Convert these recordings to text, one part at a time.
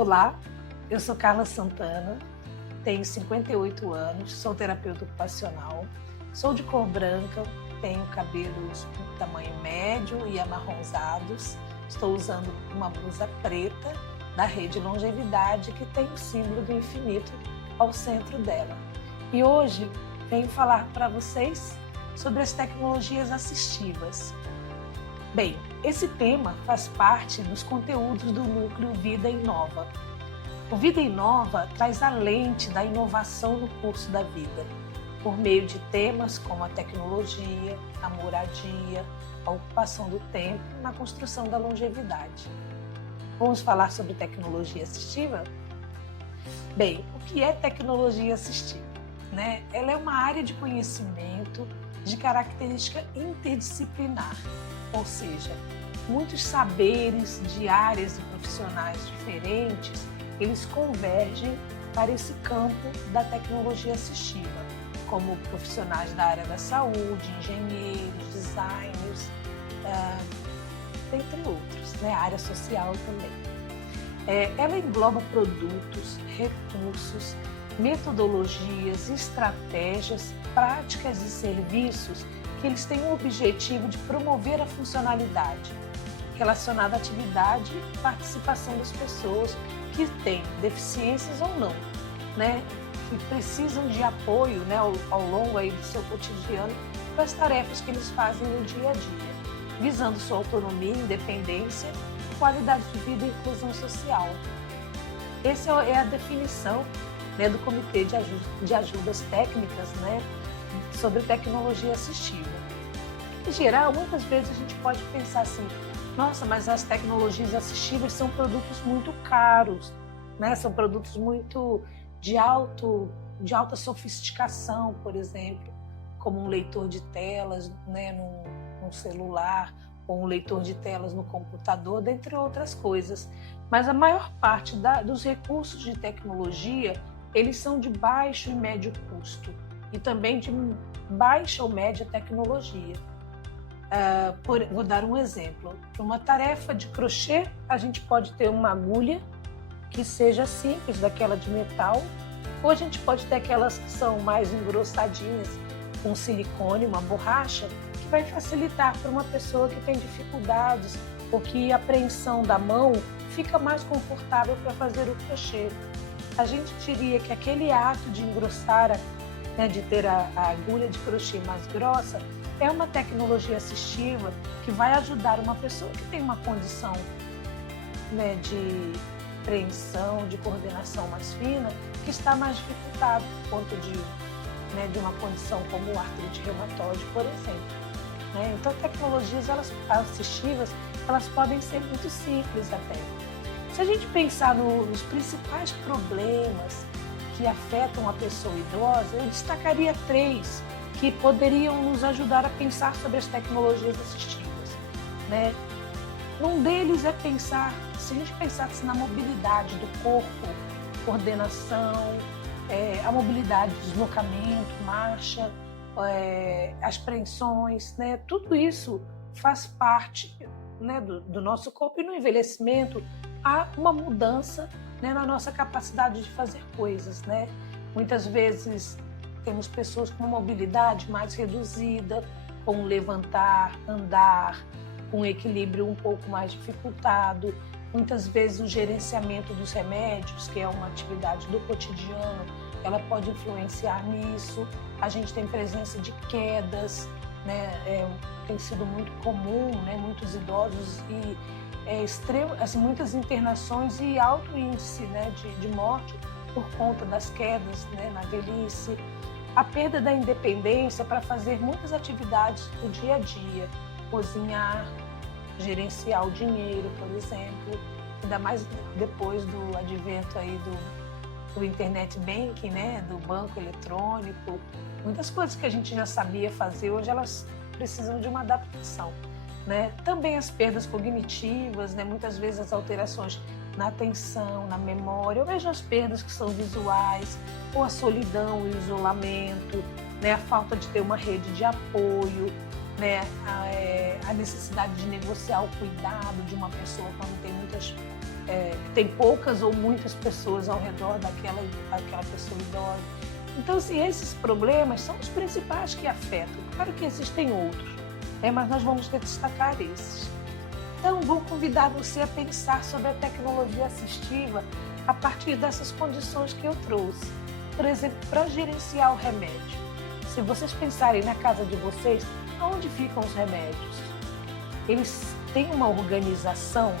Olá, eu sou Carla Santana, tenho 58 anos, sou terapeuta ocupacional, sou de cor branca, tenho cabelos de tamanho médio e amarronzados, estou usando uma blusa preta da Rede Longevidade que tem o símbolo do infinito ao centro dela. E hoje venho falar para vocês sobre as tecnologias assistivas. Bem, esse tema faz parte dos conteúdos do núcleo Vida Inova. O Vida Inova traz a lente da inovação no curso da vida, por meio de temas como a tecnologia, a moradia, a ocupação do tempo na construção da longevidade. Vamos falar sobre tecnologia assistiva? Bem, o que é tecnologia assistiva? Ela é uma área de conhecimento de característica interdisciplinar, ou seja, muitos saberes de áreas e profissionais diferentes, eles convergem para esse campo da tecnologia assistiva, como profissionais da área da saúde, engenheiros, designers, entre outros, a área social também. Ela engloba produtos, recursos, metodologias, estratégias, práticas e serviços que eles têm o objetivo de promover a funcionalidade relacionada à atividade e participação das pessoas que têm deficiências ou não, que precisam de apoio ao longo aí do seu cotidiano para as tarefas que eles fazem no dia a dia, visando sua autonomia, independência, qualidade de vida e inclusão social. Essa é a definição do Comitê de Ajudas Técnicas sobre tecnologia assistiva. Em geral, muitas vezes a gente pode pensar assim, nossa, mas as tecnologias assistivas são produtos muito caros, são produtos muito de alta sofisticação, por exemplo, como um leitor de telas num celular, ou um leitor de telas no computador, dentre outras coisas. Mas a maior parte dos recursos de tecnologia, eles são de baixo e médio custo, e também de baixa ou média tecnologia. Vou dar um exemplo. Para uma tarefa de crochê, a gente pode ter uma agulha que seja simples, daquela de metal, ou a gente pode ter aquelas que são mais engrossadinhas, com silicone, uma borracha, que vai facilitar para uma pessoa que tem dificuldades ou que a apreensão da mão fica mais confortável para fazer o crochê. A gente diria que aquele ato de engrossar, de ter a agulha de crochê mais grossa, é uma tecnologia assistiva que vai ajudar uma pessoa que tem uma condição de apreensão, de coordenação mais fina, que está mais dificultado por conta de uma condição como o artrite reumatoide, por exemplo. Então, tecnologias assistivas, elas podem ser muito simples até. Se a gente pensar nos principais problemas que afetam a pessoa idosa, eu destacaria 3 que poderiam nos ajudar a pensar sobre as tecnologias assistivas. Um deles é pensar, se a gente pensasse na mobilidade do corpo, coordenação, a mobilidade, deslocamento, marcha, as preensões, tudo isso faz parte do nosso corpo, e no envelhecimento há uma mudança na nossa capacidade de fazer coisas. Muitas vezes temos pessoas com uma mobilidade mais reduzida, com levantar, andar, com um equilíbrio um pouco mais dificultado. Muitas vezes o gerenciamento dos remédios, que é uma atividade do cotidiano, ela pode influenciar nisso. A gente tem presença de quedas, tem sido muito comum, muitos idosos e muitas internações e alto índice de morte por conta das quedas na velhice. A perda da independência para fazer muitas atividades do dia a dia, cozinhar, gerenciar o dinheiro, por exemplo, ainda mais depois do advento aí do internet banking, do banco eletrônico. Muitas coisas que a gente já sabia fazer, hoje elas precisam de uma adaptação. Também as perdas cognitivas, muitas vezes as alterações na atenção, na memória, ou mesmo as perdas que são visuais, ou a solidão e o isolamento, a falta de ter uma rede de apoio, né, a necessidade de negociar o cuidado de uma pessoa quando tem poucas ou muitas pessoas ao redor daquela pessoa idosa. Então, assim, esses problemas são os principais que afetam. Claro que existem outros, mas nós vamos destacar esses. Então, vou convidar você a pensar sobre a tecnologia assistiva a partir dessas condições que eu trouxe. Por exemplo, para gerenciar o remédio. Se vocês pensarem na casa de vocês, onde ficam os remédios? Eles têm uma organização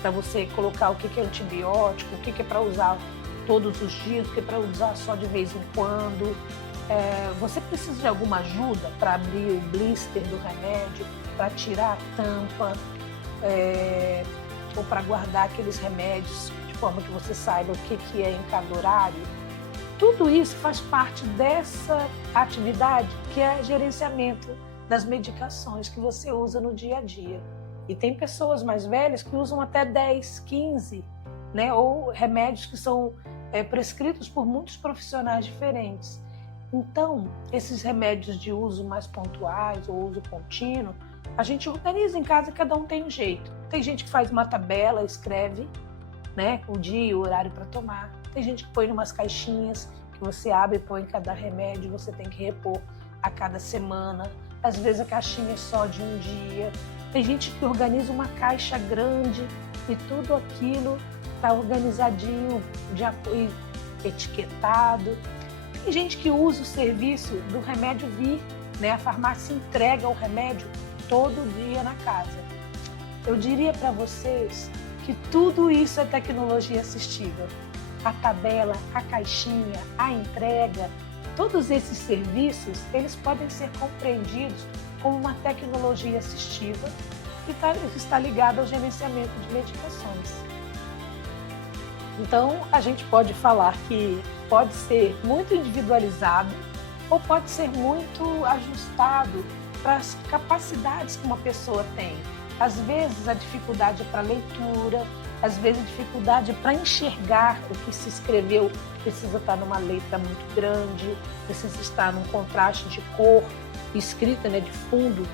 para você colocar o que é antibiótico, o que é para usar todos os dias, o que é para usar só de vez em quando. Você precisa de alguma ajuda para abrir o blister do remédio, para tirar a tampa, ou para guardar aqueles remédios de forma que você saiba o que é em cada horário. Tudo isso faz parte dessa atividade que é gerenciamento das medicações que você usa no dia a dia. E tem pessoas mais velhas que usam até 10, 15, né? Ou remédios que são prescritos por muitos profissionais diferentes. Então, esses remédios de uso mais pontuais ou uso contínuo, a gente organiza em casa, cada um tem um jeito. Tem gente que faz uma tabela, escreve, né, o dia e o horário para tomar. Tem gente que põe em umas caixinhas que você abre e põe cada remédio, você tem que repor a cada semana. Às vezes a caixinha é só de um dia. Tem gente que organiza uma caixa grande e tudo aquilo está organizadinho, e etiquetado. Tem gente que usa o serviço do remédio vir, né? A farmácia entrega o remédio todo dia na casa. Eu diria para vocês que tudo isso é tecnologia assistiva. A tabela, a caixinha, a entrega, todos esses serviços, eles podem ser compreendidos como uma tecnologia assistiva que está ligada ao gerenciamento de medicações. Então, a gente pode falar que pode ser muito individualizado ou pode ser muito ajustado para as capacidades que uma pessoa tem. Às vezes, a dificuldade para leitura, às vezes, a dificuldade para enxergar o que se escreveu precisa estar numa letra muito grande, precisa estar num contraste de cor, escrita, né, de fundo,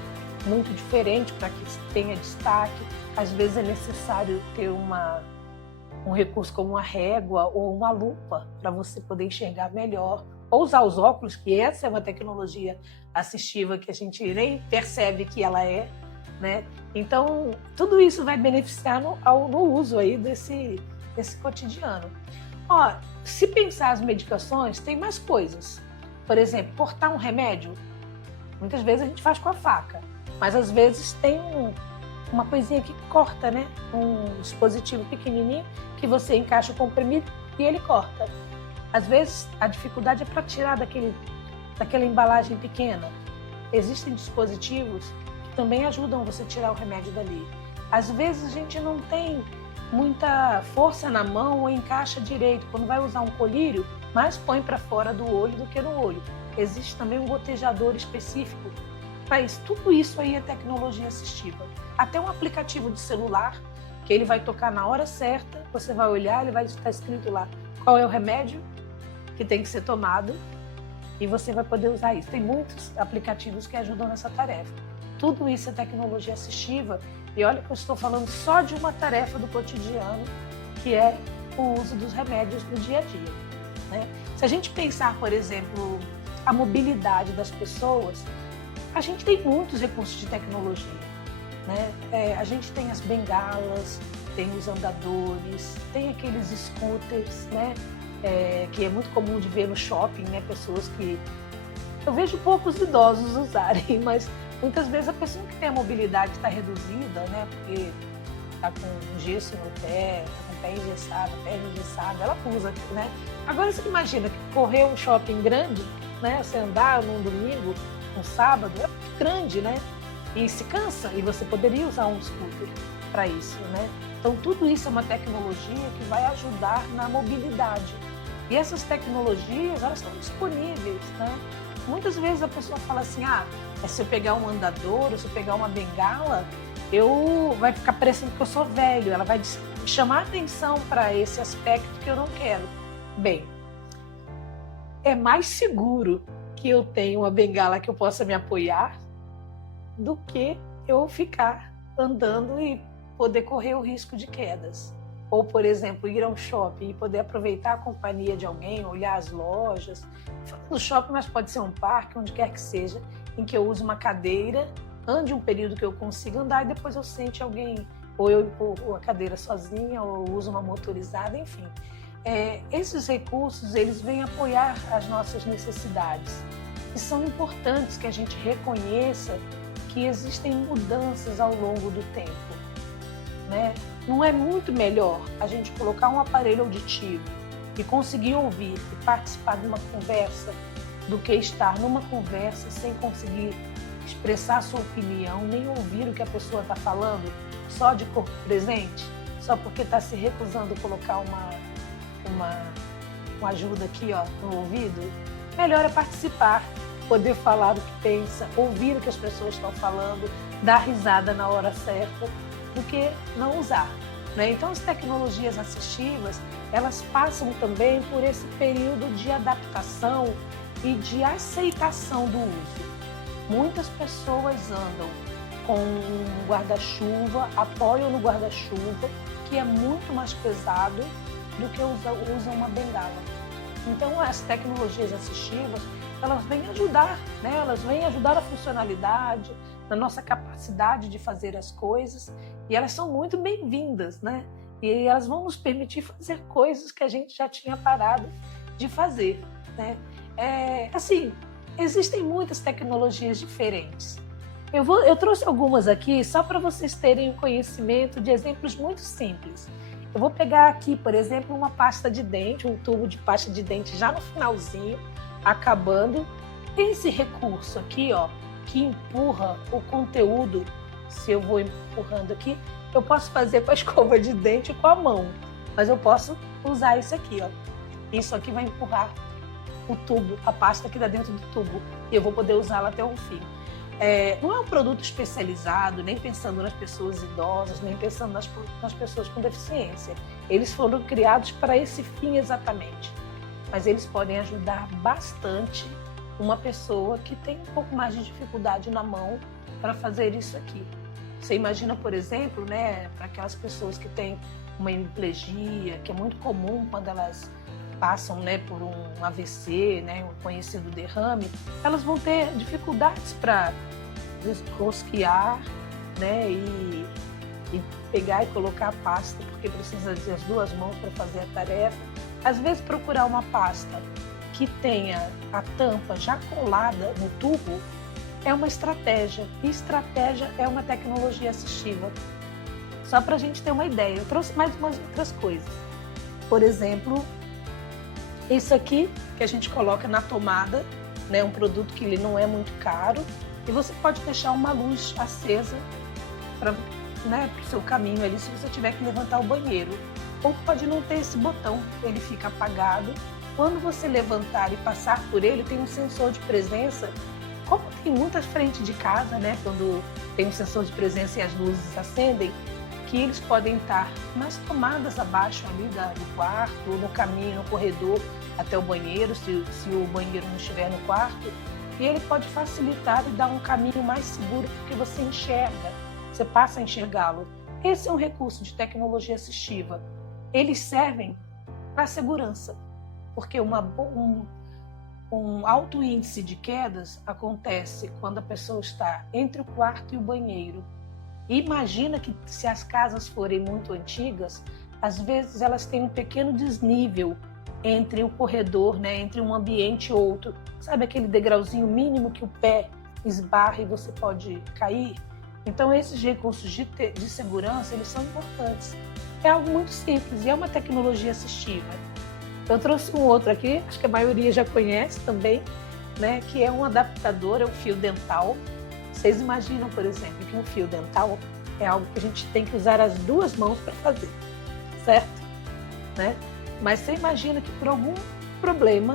muito diferente para que tenha destaque. Às vezes, é necessário ter um recurso como uma régua ou uma lupa para você poder enxergar melhor. Ou usar os óculos, que essa é uma tecnologia assistiva que a gente nem percebe que ela é, né? Então, tudo isso vai beneficiar no uso aí desse cotidiano. Ó, se pensar as medicações, tem mais coisas. Por exemplo, cortar um remédio, muitas vezes a gente faz com a faca, mas às vezes tem uma coisinha que corta, né? Um dispositivo pequenininho que você encaixa o comprimido e ele corta. Às vezes a dificuldade é para tirar daquela embalagem pequena. Existem dispositivos que também ajudam você a tirar o remédio dali. Às vezes a gente não tem muita força na mão ou encaixa direito. Quando vai usar um colírio, mais põe para fora do olho do que no olho. Existe também um gotejador específico para isso. Tudo isso aí é tecnologia assistiva. Até um aplicativo de celular, que ele vai tocar na hora certa, você vai olhar, ele vai estar escrito lá qual é o remédio que tem que ser tomado e você vai poder usar isso. Tem muitos aplicativos que ajudam nessa tarefa. Tudo isso é tecnologia assistiva e olha que eu estou falando só de uma tarefa do cotidiano, que é o uso dos remédios no dia a dia, né? Se a gente pensar, por exemplo, a mobilidade das pessoas, a gente tem muitos recursos de tecnologia, né? A gente tem as bengalas, tem os andadores, tem aqueles scooters, né? Que é muito comum de ver no shopping, né? Pessoas que... Eu vejo poucos idosos usarem, mas muitas vezes a pessoa que tem a mobilidade está reduzida, né? Porque está com gesso no pé, está com o pé engessado, perna engessada, ela usa, né? Agora você imagina que correr um shopping grande, né? Você andar num domingo, um sábado, é muito grande, né? E se cansa, e você poderia usar um scooter para isso, né? Então tudo isso é uma tecnologia que vai ajudar na mobilidade. E essas tecnologias, elas estão disponíveis, né? Muitas vezes a pessoa fala assim, se eu pegar um andador, ou se eu pegar uma bengala, vai ficar parecendo que eu sou velho, ela vai chamar atenção para esse aspecto que eu não quero. Bem, é mais seguro que eu tenha uma bengala que eu possa me apoiar do que eu ficar andando e poder correr o risco de quedas. Ou, por exemplo, ir a um shopping e poder aproveitar a companhia de alguém, olhar as lojas. No shopping, mas pode ser um parque, onde quer que seja, em que eu use uma cadeira, ande um período que eu consiga andar e depois eu sente alguém, ou eu empurro a cadeira sozinha, ou uso uma motorizada, enfim. Esses recursos, eles vêm apoiar as nossas necessidades. E são importantes que a gente reconheça que existem mudanças ao longo do tempo, né? Não é muito melhor a gente colocar um aparelho auditivo e conseguir ouvir e participar de uma conversa do que estar numa conversa sem conseguir expressar sua opinião, nem ouvir o que a pessoa está falando, só de corpo presente, só porque está se recusando a colocar uma ajuda aqui, ó, no ouvido? Melhor é participar, poder falar o que pensa, ouvir o que as pessoas estão falando, dar risada na hora certa, do que não usar, né? Então, as tecnologias assistivas, elas passam também por esse período de adaptação e de aceitação do uso. Muitas pessoas andam com um guarda-chuva, apoiam no guarda-chuva, que é muito mais pesado do que usam uma bengala. Então, as tecnologias assistivas, elas vêm ajudar, né? Elas vêm ajudar a funcionalidade, na nossa capacidade de fazer as coisas, e elas são muito bem-vindas, né? E elas vão nos permitir fazer coisas que a gente já tinha parado de fazer, né? Assim, existem muitas tecnologias diferentes. Eu trouxe algumas aqui só para vocês terem o conhecimento de exemplos muito simples. Eu vou pegar aqui, por exemplo, uma pasta de dente, um tubo de pasta de dente já no finalzinho, acabando. Esse recurso aqui, ó, que empurra o conteúdo, se eu vou empurrando aqui, eu posso fazer com a escova de dente e com a mão, mas eu posso usar isso aqui, ó. Isso aqui vai empurrar o tubo, a pasta que dá dentro do tubo, e eu vou poder usá-la até o fim. Não é um produto especializado, nem pensando nas pessoas idosas, nem pensando nas pessoas com deficiência. Eles foram criados para esse fim exatamente, mas eles podem ajudar bastante uma pessoa que tem um pouco mais de dificuldade na mão para fazer isso aqui. Você imagina, por exemplo, né, para aquelas pessoas que têm uma hemiplegia, que é muito comum quando elas passam, né, por um AVC, né, um conhecido derrame, elas vão ter dificuldades para rosquear, né, e pegar e colocar a pasta, porque precisa das duas mãos para fazer a tarefa. Às vezes, procurar uma pasta que tenha a tampa já colada no tubo é uma estratégia. E estratégia é uma tecnologia assistiva. Só para a gente ter uma ideia. Eu trouxe mais umas outras coisas. Por exemplo, isso aqui que a gente coloca na tomada, né, um produto que ele não é muito caro, e você pode deixar uma luz acesa para, né, o seu caminho ali, se você tiver que levantar o banheiro. Ou pode não ter esse botão, ele fica apagado. Quando você levantar e passar por ele, tem um sensor de presença. Como tem muita frente de casa, né, quando tem um sensor de presença e as luzes acendem, que eles podem estar nas tomadas abaixo ali do quarto, no caminho, no corredor até o banheiro, se o banheiro não estiver no quarto. E ele pode facilitar e dar um caminho mais seguro, porque você enxerga, você passa a enxergá-lo. Esse é um recurso de tecnologia assistiva. Eles servem para a segurança, porque um alto índice de quedas acontece quando a pessoa está entre o quarto e o banheiro. Imagina que se as casas forem muito antigas, às vezes elas têm um pequeno desnível entre o corredor, né, entre um ambiente e outro. Sabe aquele degrauzinho mínimo que o pé esbarra e você pode cair? Então esses recursos de segurança, eles são importantes. É algo muito simples e é uma tecnologia assistiva. Eu trouxe um outro aqui, acho que a maioria já conhece também, né, que é um adaptador, é um fio dental. Vocês imaginam, por exemplo, que um fio dental é algo que a gente tem que usar as duas mãos para fazer, certo? Né? Mas você imagina que por algum problema,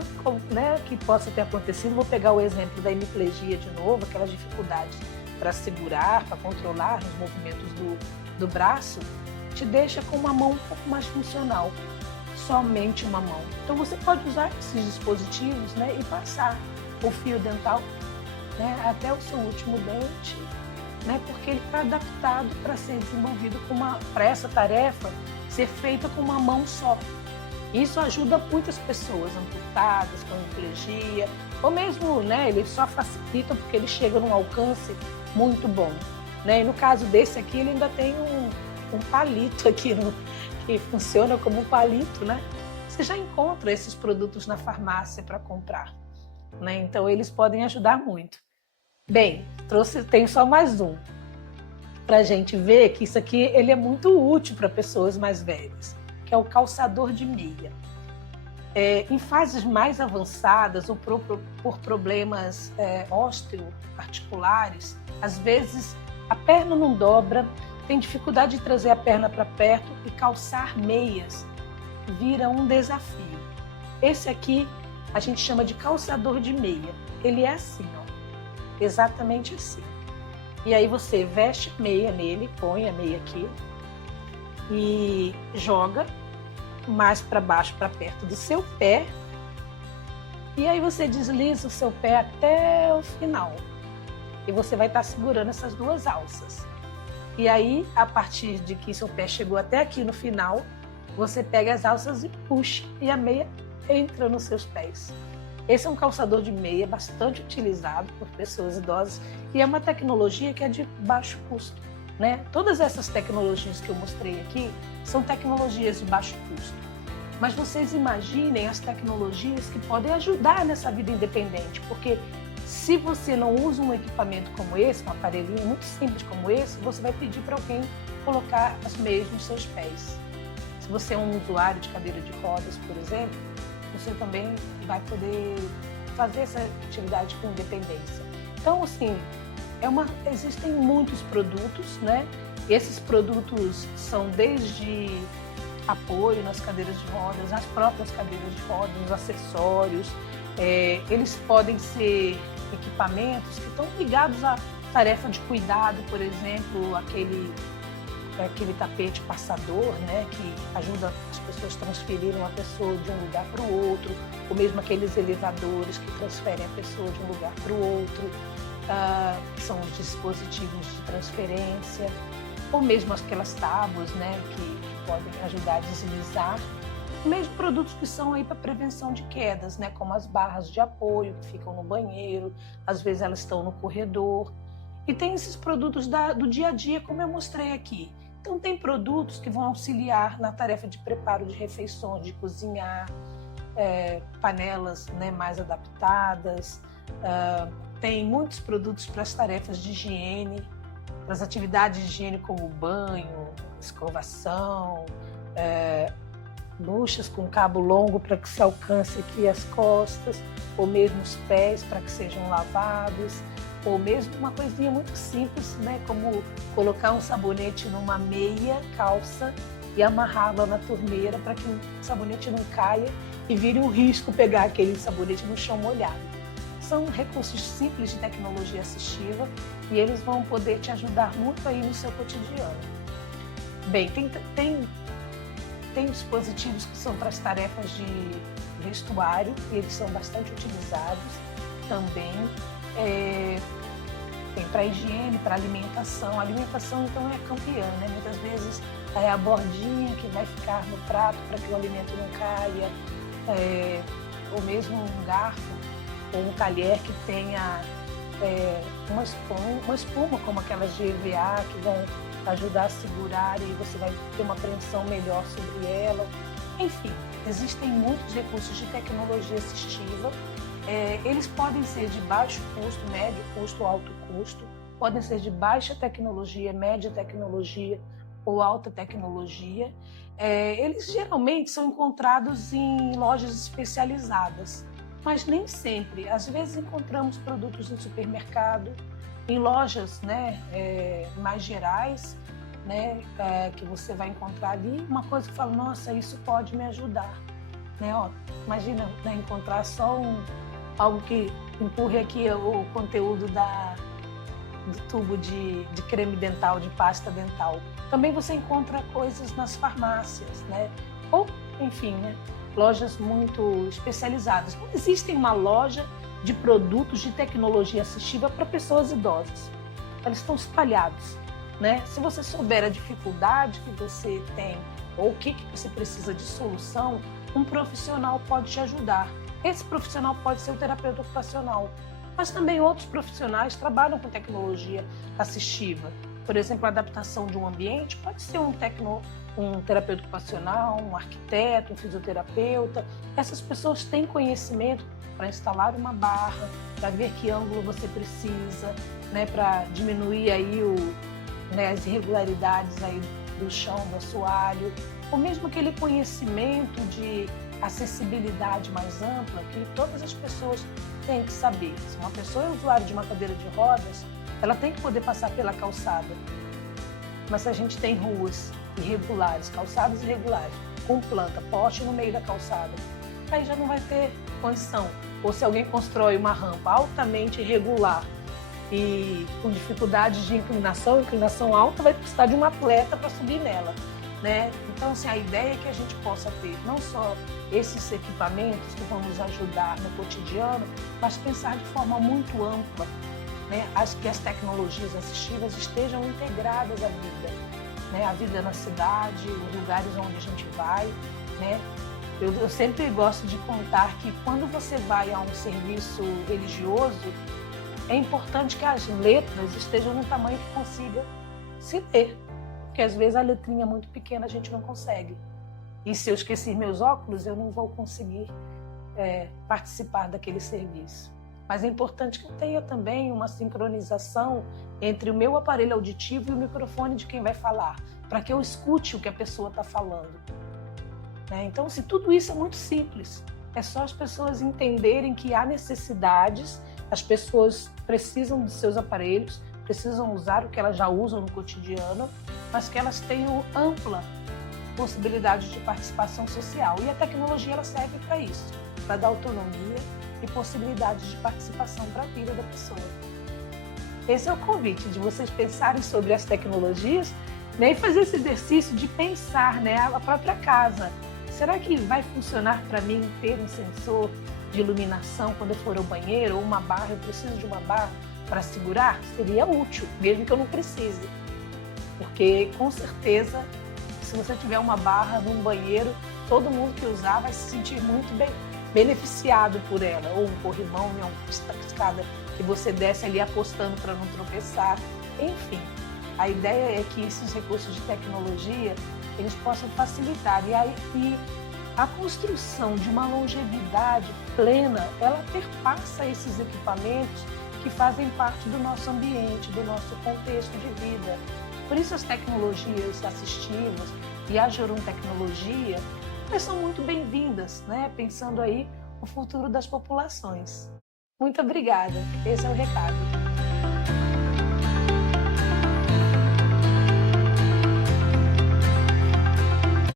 né, que possa ter acontecido, vou pegar o exemplo da hemiplegia de novo, aquelas dificuldades para segurar, para controlar os movimentos do braço, te deixa com uma mão um pouco mais funcional, somente uma mão. Então você pode usar esses dispositivos, né, e passar o fio dental, né, até o seu último dente né? Porque ele está adaptado para ser desenvolvido para essa tarefa ser feita com uma mão só. Isso ajuda muitas pessoas amputadas, com hemiplegia, ou mesmo, né, ele só facilita porque ele chega num alcance muito bom, né? E no caso desse aqui, ele ainda tem um palito aqui, que funciona como um palito, né? Você já encontra esses produtos na farmácia para comprar, né? Então, eles podem ajudar muito. Bem, tenho só mais um, para a gente ver que isso aqui ele é muito útil para pessoas mais velhas, que é o calçador de meia. Em fases mais avançadas ou por problemas osteoarticulares, às vezes a perna não dobra, tem dificuldade de trazer a perna para perto e calçar meias vira um desafio. Esse aqui a gente chama de calçador de meia. Ele é assim, ó, exatamente assim. E aí você veste meia nele, põe a meia aqui e joga mais para baixo, para perto do seu pé. E aí você desliza o seu pé até o final. E você vai estar segurando essas duas alças. E aí, a partir de que seu pé chegou até aqui no final, você pega as alças e puxa, e a meia entra nos seus pés. Esse é um calçador de meia bastante utilizado por pessoas idosas e é uma tecnologia que é de baixo custo, né? Todas essas tecnologias que eu mostrei aqui são tecnologias de baixo custo. Mas vocês imaginem as tecnologias que podem ajudar nessa vida independente, porque se você não usa um equipamento como esse, um aparelhinho muito simples como esse, você vai pedir para alguém colocar as meias nos seus pés. Se você é um usuário de cadeira de rodas, por exemplo, você também vai poder fazer essa atividade com independência. Então, assim, existem muitos produtos, né? Esses produtos são desde apoio nas cadeiras de rodas, as próprias cadeiras de rodas, os acessórios. Eles podem ser equipamentos que estão ligados à tarefa de cuidado, por exemplo, aquele tapete passador, né, que ajuda as pessoas a transferirem uma pessoa de um lugar para o outro, ou mesmo aqueles elevadores que transferem a pessoa de um lugar para o outro, que são os dispositivos de transferência, ou mesmo aquelas tábuas, né, que podem ajudar a deslizar, mesmo produtos que são aí para prevenção de quedas, né, como as barras de apoio que ficam no banheiro, às vezes elas estão no corredor. E tem esses produtos do dia a dia, como eu mostrei aqui. Então tem produtos que vão auxiliar na tarefa de preparo de refeições, de cozinhar, panelas, né, mais adaptadas. Tem muitos produtos para as tarefas de higiene, para as atividades de higiene como banho, escovação, buchas com cabo longo para que se alcance aqui as costas, ou mesmo os pés para que sejam lavados, ou mesmo uma coisinha muito simples, né, como colocar um sabonete numa meia calça e amarrá-la na torneira para que o sabonete não caia e vire um risco pegar aquele sabonete no chão molhado. São recursos simples de tecnologia assistiva e eles vão poder te ajudar muito aí no seu cotidiano. Bem, tem dispositivos que são para as tarefas de vestuário e eles são bastante utilizados também. Tem para higiene, para alimentação. A alimentação, então, é campeã, né? Muitas vezes é a bordinha que vai ficar no prato para que o alimento não caia, ou mesmo um garfo ou um talher que tenha uma espuma como aquelas de EVA que vão ajudar a segurar e você vai ter uma apreensão melhor sobre ela. Enfim, existem muitos recursos de tecnologia assistiva. Eles podem ser de baixo custo, médio custo ou alto custo, podem ser de baixa tecnologia, média tecnologia ou alta tecnologia. Eles geralmente são encontrados em lojas especializadas, mas nem sempre. Às vezes encontramos produtos em supermercado, em lojas, né, mais gerais, né, que você vai encontrar ali uma coisa que fala, nossa, isso pode me ajudar. Né, imagina, né, encontrar só algo que empurre aqui o conteúdo do tubo de creme dental, de pasta dental. Também você encontra coisas nas farmácias, né? Ou, enfim, né, lojas muito especializadas. Não existe uma loja de produtos de tecnologia assistiva para pessoas idosas. eles estão espalhados, né? Se você souber a dificuldade que você tem ou o que você precisa de solução, um profissional pode te ajudar. Esse profissional pode ser o terapeuta ocupacional, mas também outros profissionais trabalham com tecnologia assistiva. Por exemplo, a adaptação de um ambiente pode ser um terapeuta ocupacional, um arquiteto, um fisioterapeuta. Essas pessoas têm conhecimento para instalar uma barra, para ver que ângulo você precisa, né, para diminuir aí as irregularidades aí do chão, do assoalho, ou mesmo aquele conhecimento de acessibilidade mais ampla que todas as pessoas têm que saber. Se uma pessoa é usuária de uma cadeira de rodas, ela tem que poder passar pela calçada. Mas se a gente tem ruas irregulares, calçadas irregulares, com planta, poste no meio da calçada, aí já não vai ter condição. Ou se alguém constrói uma rampa altamente irregular e com dificuldade de inclinação alta, vai precisar de um atleta para subir nela, né? Então, assim, a ideia é que a gente possa ter não só esses equipamentos que vão nos ajudar no cotidiano, mas pensar de forma muito ampla, né? Que as tecnologias assistivas estejam integradas à vida, né? A vida na cidade, os lugares onde a gente vai, né? Eu sempre gosto de contar que quando você vai a um serviço religioso, é importante que as letras estejam no tamanho que consiga se ler, porque às vezes a letrinha muito pequena a gente não consegue. E se eu esquecer meus óculos, eu não vou conseguir participar daquele serviço. Mas é importante que eu tenha também uma sincronização entre o meu aparelho auditivo e o microfone de quem vai falar, para que eu escute o que a pessoa está falando. Então, se tudo isso é muito simples, é só as pessoas entenderem que há necessidades, as pessoas precisam de seus aparelhos, precisam usar o que elas já usam no cotidiano, mas que elas tenham ampla possibilidade de participação social. E a tecnologia ela serve para isso, para dar autonomia e possibilidades de participação para a vida da pessoa. Esse é o convite de vocês pensarem sobre as tecnologias, né, e fazer esse exercício de pensar, né, a própria casa. Será que vai funcionar para mim ter um sensor de iluminação quando eu for ao banheiro, ou uma barra, eu preciso de uma barra para segurar? Seria útil, mesmo que eu não precise. Porque, com certeza, se você tiver uma barra num banheiro, todo mundo que usar vai se sentir muito beneficiado por ela. Ou um corrimão, né, uma escada que você desce ali apostando para não tropeçar. Enfim, a ideia é que esses recursos de tecnologia eles possam facilitar. E a construção de uma longevidade plena, ela perpassa esses equipamentos que fazem parte do nosso ambiente, do nosso contexto de vida. Por isso as tecnologias assistivas e a gerontecnologia, elas são muito bem-vindas, né? Pensando aí o futuro das populações. Muito obrigada. Esse é o recado.